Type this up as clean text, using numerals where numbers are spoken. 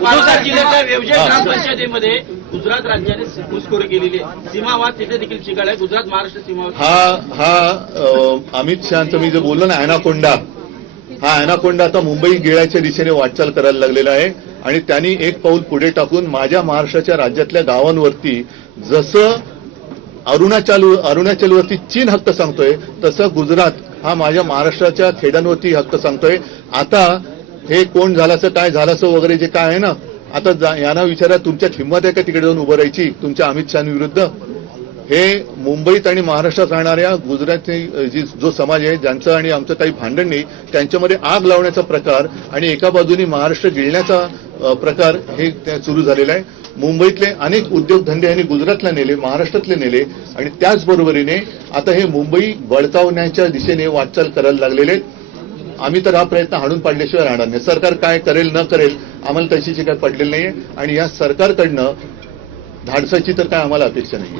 जिल्ह्यातल्या वेवजे ग्रामपंचायतीमध्ये गुजरात राज्याने घुसखोरी केलेली आहे. सीमावाद तिथे देखील शिकायला गुजरात महाराष्ट्र सीमावाद. हा अमित शहाचा मी जे बोललो ना अॅनाकोंडा, हा अॅनाकोंडा आता मुंबई गिळाच्या दिशेने वाटचाल करायला लागलेला आहे आणि त्यांनी एक पाऊल पुढे टाकून माझ्या महाराष्ट्राच्या राज्यातल्या गावांवरती जसं अरुणाचलवरती चीन हक्क सांगतोय तसं गुजरात हा माझ्या महाराष्ट्राच्या खेड्यांवरती हक्क सांगतोय. आता हे कोण झाल्याचं काय झाल्याचं वगैरे जे काय आहे ना, आता यांना विचारा तुमच्यात हिंमत आहे का तिकडे जाऊन उभं राहायची तुमच्या अमित शहाविरुद्ध. हे मुंबईत आणि महाराष्ट्रात राहणाऱ्या गुजराती जो समाज आहे ज्यांचं आणि आमचं काही भांडण नाही त्यांच्यामध्ये आग लावण्याचा प्रकार आणि एका बाजूनी महाराष्ट्र गिळण्याचा प्रकार हे सुरू झालेला आहे. मुंबईतले अनेक उद्योगधंदे यांनी गुजरातला नेले, महाराष्ट्रातले नेले आणि त्याचबरोबरीने आता हे मुंबई बळकावण्याच्या दिशेने वाटचाल करायला लागलेले आहेत. आम्ही तर हा प्रयत्न हाणून पाडल्याशिवाय राहणार नाही. सरकार काय करेल न करेल आम्हाला तशीची काय पडलेली नाहीये आणि या सरकारकडनं धाडसाची तर काय आम्हाला अपेक्षा नाही.